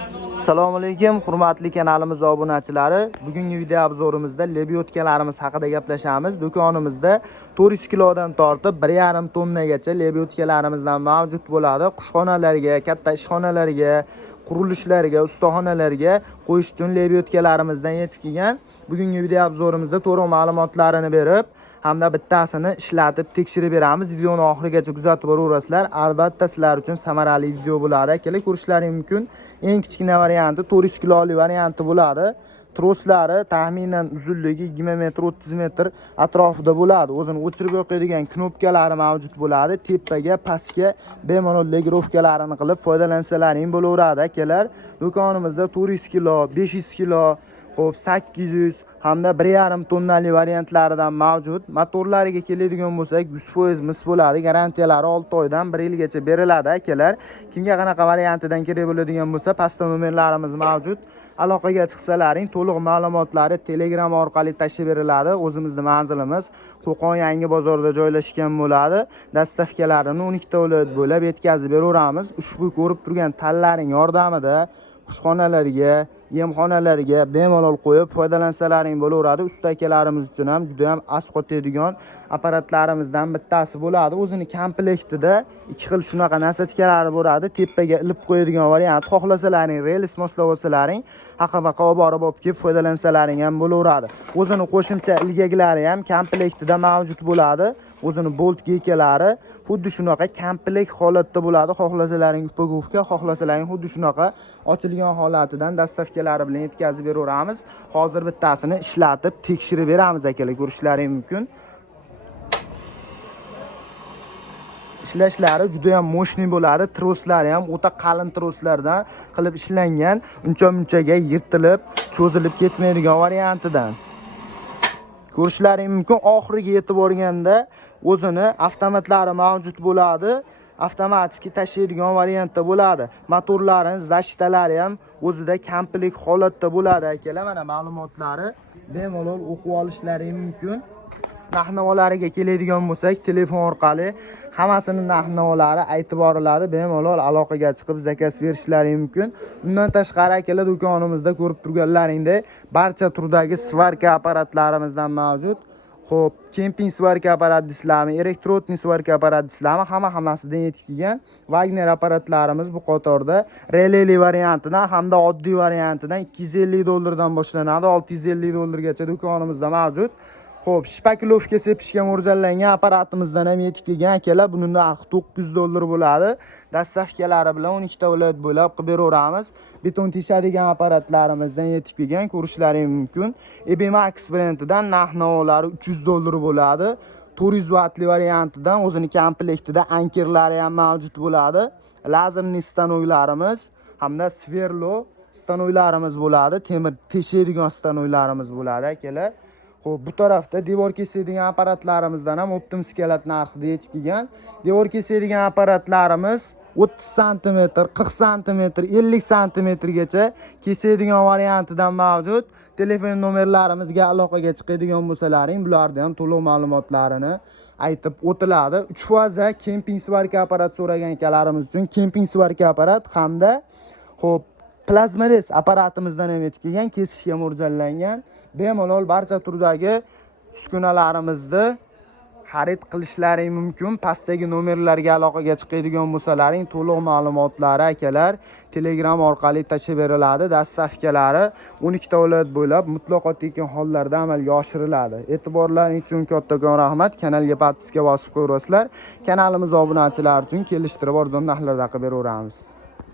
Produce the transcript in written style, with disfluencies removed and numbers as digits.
Assalomu alaykum, hurmatli kanalimiz obunachilari. Bugungi video obzorimizda lebyo'tkalarimiz haqida gaplashamiz. Do'konimizda 400 kilodan tortib 1,5 tonnagacha lebyo'tkalarimizdan mavjud bo'ladi. Qushxonalarga, katta ishxonalarga, qurilishlarga, ustaxonalarga qo'yish uchun lebyo'tkalarimizdan yetib kelgan. Bugungi video obzorimizda to'liq ma'lumotlarini berib, hamda bittasini ishlatib tekshirib beramiz. Videoni oxirigacha kuzatib boraverasizlar. Albatta sizlar uchun samarali video bo'ladi. Akalar, ko'rishlaring mumkin. Eng kichkina varianti 400 kiloli varianti bo'ladi. Troslari taxminan uzunligi 20 metr, 30 metr atrofida bo'ladi. O'zini o'chirib yoqadigan knopkalari mavjud bo'ladi. Tepaga, pastga bemalol legirovkalarini qilib foydalansalaring bo'laveradi. Akalar, do'konimizda 400 kilo, 500 kilo, 800 hamda 1,5 tonnali variantlaridan mavjud. Motorlariga keladigan bo'lsak, 100% mis bo'ladi. Garantiyalari 6 oydan 1 yilgacha beriladi. Akalar, kimga qanaqa variantidan kerak bo'ladigan bo'lsa, pastda nomerlarimiz mavjud. Aloqaga chiqsalaring, to'liq ma'lumotlari Telegram orqali tashib beriladi. O'zimizning manzilimiz Qo'qon Yangi bozorida joylashgan bo'ladi. Dastavkalarini 12 ta viloyat bo'ylab yetkazib beraveramiz. Ushbu ko'rib turgan tallaring yordamida qushxonalarga, yemxonalarga bemalol qo'yib foydalansalaring bo'laveradi. Usta akalarimiz uchun ham juda ham asqotadigan apparatlarimizdan bittasi bo'ladi. O'zini komplektida ikki xil shunaqa nasatkalari bo'ladi. Tepaga ilib qo'yadigan variant, xohlasalaring relis moslab olsalaring, haqa-baqa olib borib kelib foydalansalaring ham bo'laveradi. O'zini qo'shimcha ilgaklari ham komplektida mavjud bo'ladi. O'zini bolt geykalari xuddi shunaqa komplekt holatda bo'ladi. Xohlasalaring upagovka, xohlasalaring xuddi shunaqa ochilgan holatidan dastavkalari bilan yetkazib beraveramiz. Hozir bittasini ishlatib tekshirib beramiz akalar, ko'rishlaring mumkin. Ishlashlari juda ham mo'shni bo'ladi. Troslari ham o'ta qalin troslardan qilib ishlangan, uncha-munchaga yirtilib, cho'zilib ketmaydigan variantidan. Ko'rishlaring mumkin. Oxiriga yetib borganda o'zini avtomatlari mavjud bo'ladi. Avtomatik tashlaydigan variantda bo'ladi. Motorlari, zashitalari ham o'zida komplekt holatda bo'ladi akalar. Mana ma'lumotlari bemalol o'qib olishlaring mumkin. Narx-navolariga keladigan bo'lsak, telefon orqali hammasining narx-navolari aytib boriladi. Bemalol aloqaga chiqib zakaz berishlaring mumkin. Undan tashqari akalar, do'konimizda ko'rib turganlaringdek barcha turdagi svarka apparatlarimizdan mavjud. Xo'p, kemping svarka apparat deysizlarmi, elektrodniy svarka apparat deysizlarmi, hammasidan yetib kelgan. Wagner apparatlarimiz bu qatorda releli variantidan hamda oddiy variantidan $250 dan boshlanadi, $650 do'konimizda mavjud. Xo'p, shpakilovka sepishga mo'ljallangan apparatimizdan ham yetib kelgan akalar. Buning narxi $900 bo'ladi. Dastavkalari bilan 12 ta viloyat bo'ylab qilib beraveramiz. Beton teshadigan apparatlarimizdan yetib kelgan, ko'rishlaring mumkin. EBMAX brendidan narx-navolari $300 bo'ladi. 400 wattli variantidan o'zini komplektida ankerlari ham mavjud bo'ladi. Lazerli stanoylarimiz hamda sverlo stanoylarimiz bo'ladi. Temir teshadigan stanoylarimiz bo'ladi akalar. Xo'p, bu tarafda devor kesadigan apparatlarimizdan ham optim skalat narxida yetib kelgan. Devor kesadigan apparatlarimiz 30 sm, 40 sm, 50 sm gacha kesadigan variantidan mavjud. Telefon nomerlarimizga aloqaga chiqadigan bo'lsalaring, bularda ham to'liq ma'lumotlarini aytib o'tiladi. 3 faza kemping svarka apparat so'ragan akalarimiz uchun kemping svarka apparat hamda xo'p, plazmares apparatimizdan ham yetib kelgan, kesishga mo'ljallangan. Bemalol barcha turdagi uskunalarimizni xarid qilishlaring mumkin. Pastdagi nomerlarga aloqaga chiqadigan bo'lsalaring, to'liq ma'lumotlari akalar Telegram orqali tashib beriladi. Dastavkalari 12 ta viloyat bo'ylab mutlaqo tekin hollarda amalga oshiriladi. E'tiborlaringiz uchun kattakon rahmat. Kanalga podpiska bosib qo'yasizlar. Kanalimiz obunachilari uchun kelishtirib arzon narxlarda qilib beraveramiz.